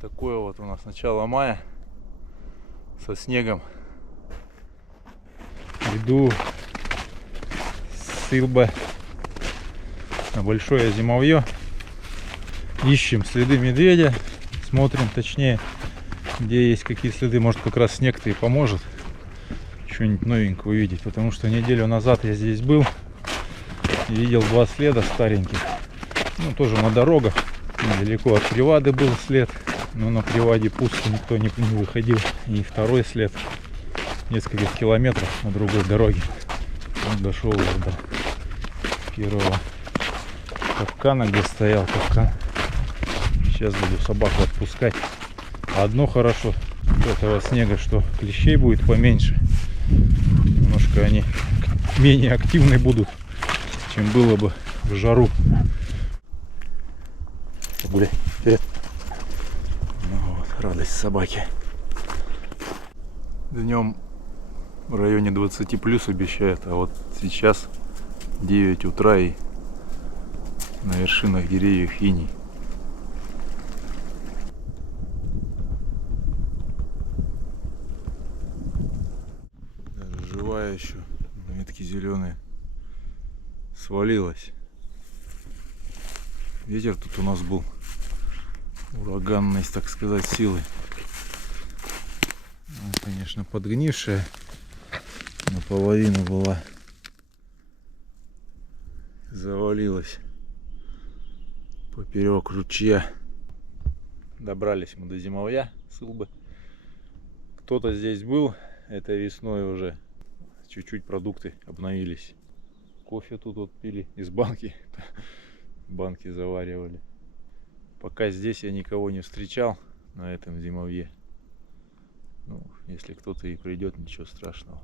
Такое вот у нас начало мая со снегом. Иду с Илбе на большое зимовье. Ищем следы медведя. Смотрим точнее, где есть какие следы. Может, как раз снег-то и поможет что-нибудь новенькое увидеть. Потому что неделю назад я здесь был и видел 2 следа стареньких. Ну, тоже на дорогах. Недалеко от привады был след. Но на приваде пусто, никто не выходил. И второй след несколько километров на другой дороге. Он дошел уже до первого капкана, где стоял капкан. Сейчас буду собаку отпускать. Одно хорошо этого снега, что клещей будет поменьше. Немножко они менее активны будут, чем было бы в жару. Гуляй, вперед. Ну вот, радость собаки. Днем в районе 20 плюс обещают, а вот сейчас 9 утра и на вершинах деревьев иней. Даже живая еще, ветки зеленые, свалилась. Ветер тут у нас был ураганной, так сказать, силы. Она, конечно, подгнившая, наполовину была, завалилась поперек ручья. Добрались мы до зимовья с Илбы. Кто-то здесь был этой весной уже. Чуть-чуть продукты обновились. Кофе тут вот пили из банки. Банки заваривали. Пока здесь я никого не встречал на этом зимовье. Ну, если кто-то и придет, ничего страшного.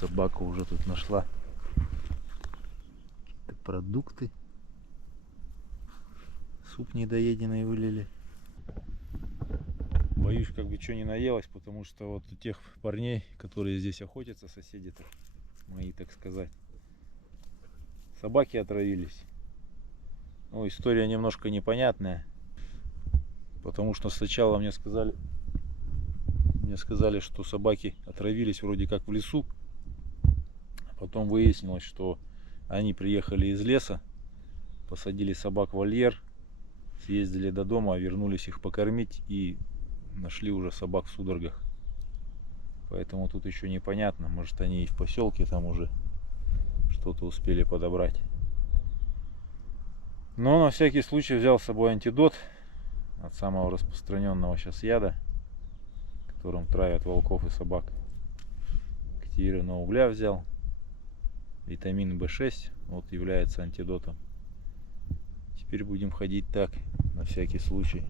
Собака уже тут нашла какие-то продукты. Суп недоеденный вылили. Боюсь, как бы что не наелась, потому что вот у тех парней, которые здесь охотятся, соседи-то мои, так сказать, собаки отравились. Ну, история немножко непонятная, потому что сначала мне сказали, что собаки отравились вроде как в лесу. А потом выяснилось, что они приехали из леса, посадили собак в вольер, съездили до дома, вернулись их покормить и нашли уже собак в судорогах. Поэтому тут еще непонятно, может они и в поселке там уже что-то успели подобрать. Но на всякий случай взял с собой антидот от самого распространенного сейчас яда, которым травят волков и собак. Активированного угля взял. Витамин В6 вот является антидотом. Теперь будем ходить так, на всякий случай.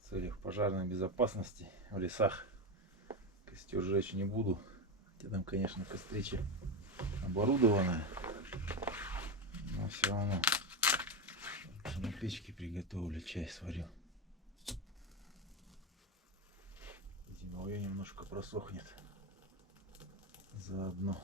В целях пожарной безопасности в лесах костер жечь не буду. Хотя там, конечно, костричи оборудованное, но все равно на печке приготовлю, чай сварю. Зимовье немножко просохнет заодно.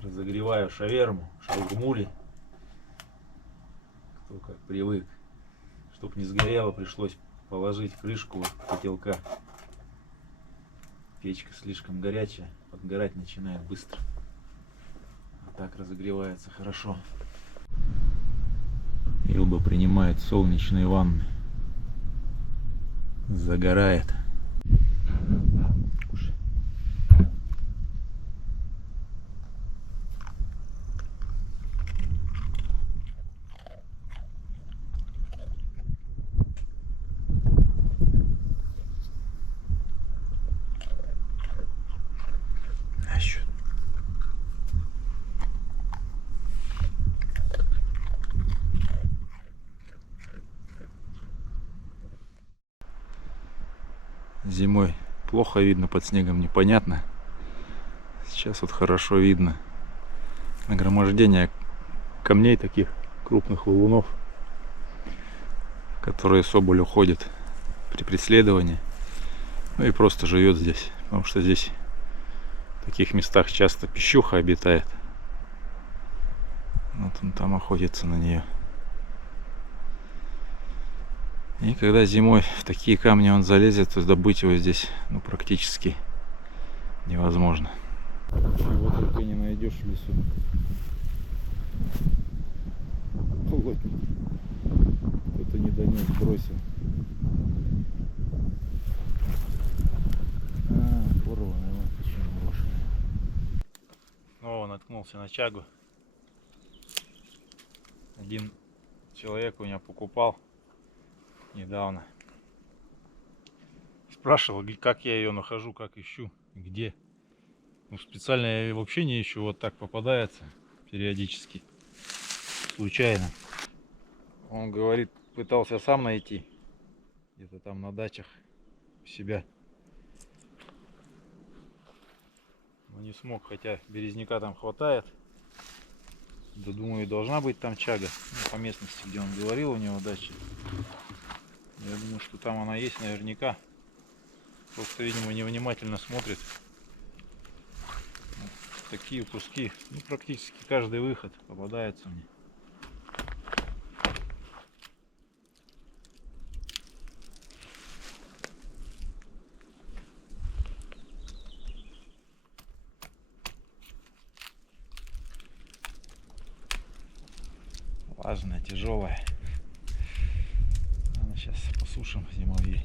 Разогреваю шаурмули, кто как привык. Чтоб не сгорело, пришлось положить крышку котелка. Печка слишком горячая, подгорать начинает быстро. А так разогревается хорошо. Илба принимает солнечные ванны. Загорает. Зимой плохо видно, под снегом непонятно. Сейчас вот хорошо видно нагромождение камней, таких крупных валунов, которые соболь уходит при преследовании. Ну и просто живет здесь, потому что здесь в таких местах часто пищуха обитает. Вот он там охотится на нее. И когда зимой в такие камни он залезет, то добыть его здесь практически невозможно. Его только не найдешь в лесу. Плотник. Кто-то не донес, бросил. Порвано, вот почему брошено. Снова наткнулся на чагу. Один человек у меня покупал недавно. Спрашивал, как я ее нахожу, как ищу, где. Специально я вообще не ищу, вот так попадается периодически, случайно. Он говорит, пытался сам найти, где-то там на дачах у себя. Но не смог, хотя березняка там хватает. Да, думаю, должна быть там чага. По местности, где он говорил, у него дача. Я думаю, что там она есть наверняка. Просто, видимо, невнимательно смотрит. Вот такие куски. Практически каждый выход попадается мне. Влажная, тяжелая. Сейчас посушим зимовье.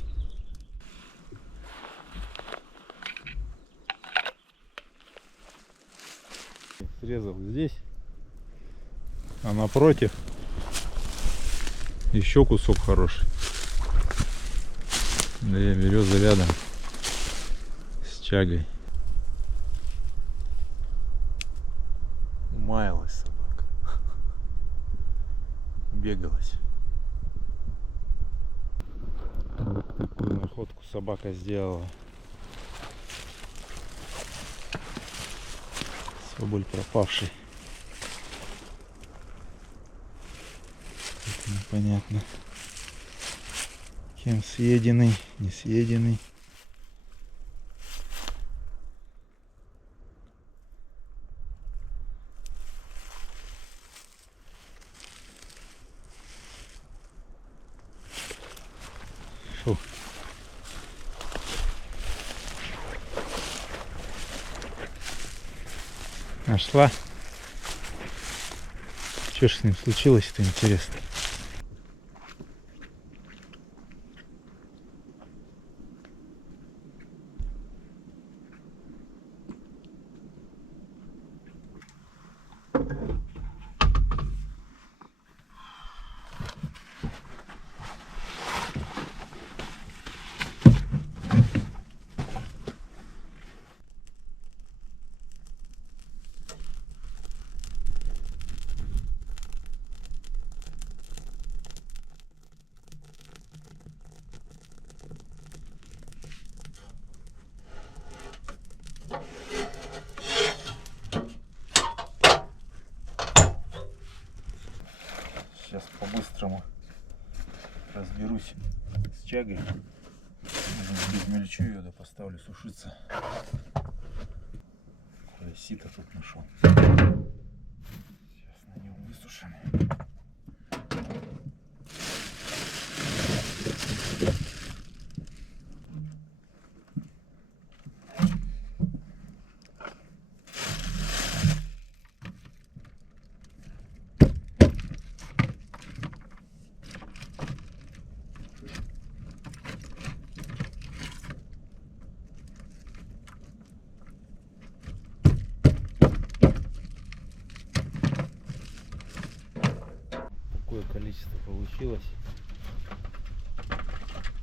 Срезал здесь, а напротив еще кусок хороший. Две березы рядом с чагой. Умаялась собака. Бегалась. Вот такую находку собака сделала. Соболь пропавший. Это непонятно, кем съеденный, не съеденный. Фу. Нашла. Что ж с ним случилось-то, интересно? Сейчас по-быстрому разберусь с чагой. Измельчу ее, да поставлю сушиться. Какое сито тут нашел. Сейчас на нем высушим. количество получилось.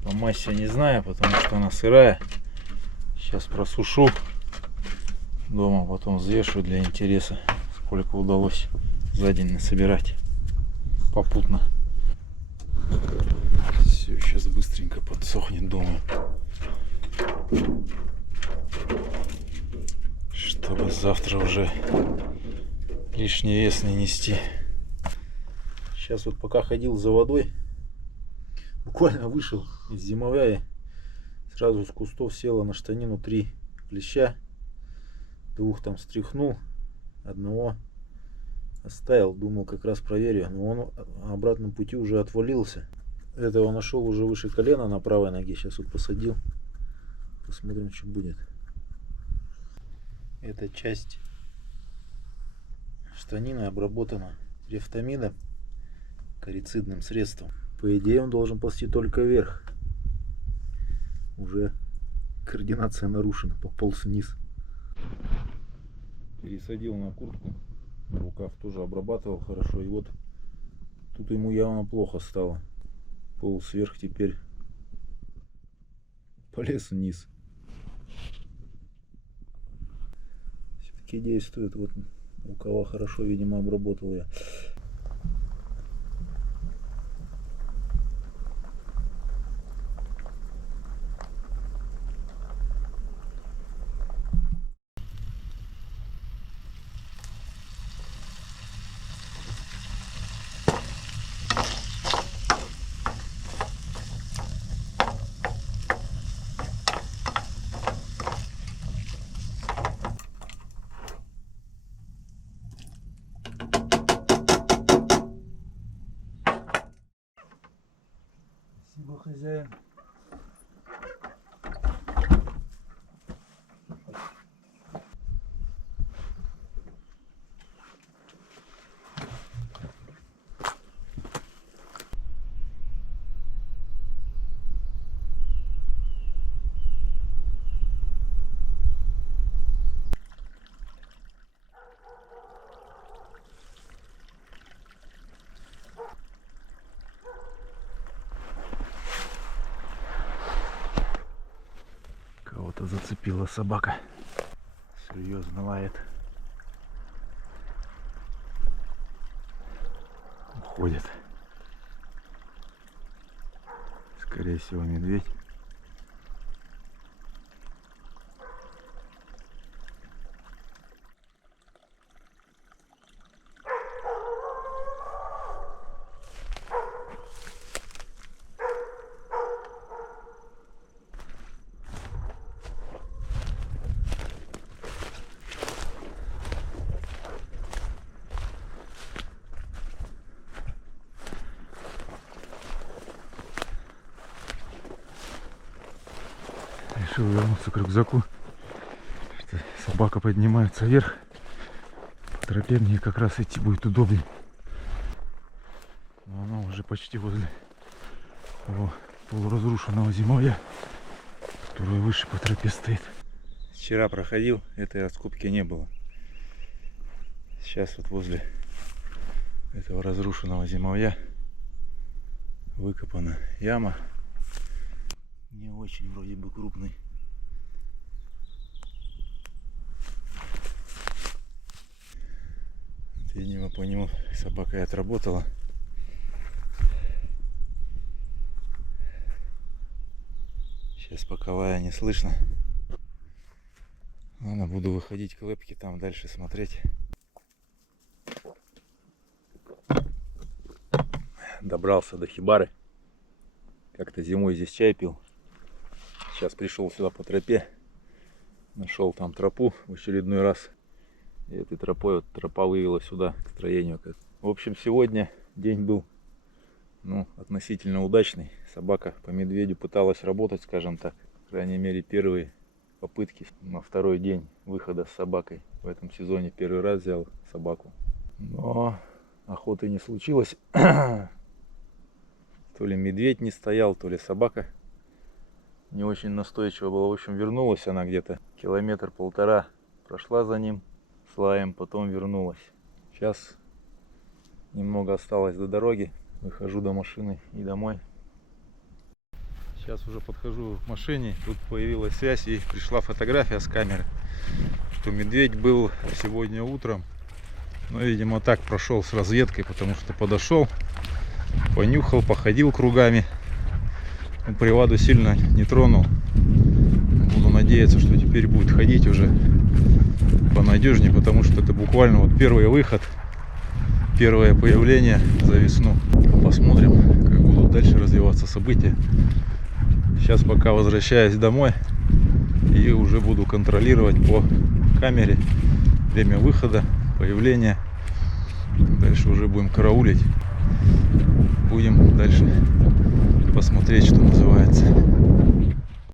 По массе не знаю, потому что она сырая. Сейчас просушу дома, потом взвешу для интереса, сколько удалось за день насобирать попутно. Все, сейчас быстренько подсохнет, думаю, чтобы завтра уже лишний вес не нести. Сейчас вот пока ходил за водой, буквально вышел из зимовья, сразу с кустов села на штанину 3 клеща. 2 там стряхнул, 1 оставил, думал как раз проверю, но он на обратном пути уже отвалился. Этого нашел уже выше колена на правой ноге, сейчас вот посадил, посмотрим, что будет. Эта часть штанины обработана рефтамином, акарицидным средством. По идее он должен ползти только вверх. Уже координация нарушена, пополз вниз. Пересадил на куртку, рукав тоже обрабатывал хорошо, и вот тут ему явно плохо стало. Полз вверх, теперь полез вниз. Все-таки действует. Вот рукава хорошо, видимо, обработал я. Спасибо, хозяин. Кого-то зацепила собака. Серьезно лает. Уходит. Скорее всего, медведь. Решил вернуться к рюкзаку, что собака поднимается вверх. По тропе мне как раз идти будет удобнее. Но она уже почти возле того полуразрушенного зимовья, который выше по тропе стоит. Вчера проходил, этой раскопки не было. Сейчас вот возле этого разрушенного зимовья выкопана яма. Не очень вроде бы крупный. Видимо, по нему собака и отработала. Сейчас пока лая не слышно. Ладно, буду выходить к лэпке, там дальше смотреть. Добрался до хибары. Как-то зимой здесь чай пил. Сейчас пришел сюда по тропе. Нашел там тропу в очередной раз. И этой тропой вот тропа вывела сюда, к строению. В общем, сегодня день был, ну, относительно удачный. Собака по медведю пыталась работать, скажем так. По крайней мере, первые попытки. На второй день выхода с собакой в этом сезоне первый раз взял собаку. Но охоты не случилось. То ли медведь не стоял, то ли собака не очень настойчиво была. В общем, вернулась она где-то 1,5 километра прошла за ним с лаем, потом вернулась. Сейчас немного осталось до дороги. Выхожу до машины и домой. Сейчас уже подхожу к машине. Тут появилась связь и пришла фотография с камеры, что медведь был сегодня утром. Но, видимо, так прошел с разведкой, потому что подошел, понюхал, походил кругами. Приваду сильно не тронул. Буду надеяться, что теперь будет ходить уже понадежнее, потому что это буквально вот первый выход, первое появление за весну. Посмотрим, как будут дальше развиваться события. Сейчас пока возвращаюсь домой и уже буду контролировать по камере время выхода, появления. Дальше уже будем караулить. Будем дальше посмотреть, что называется.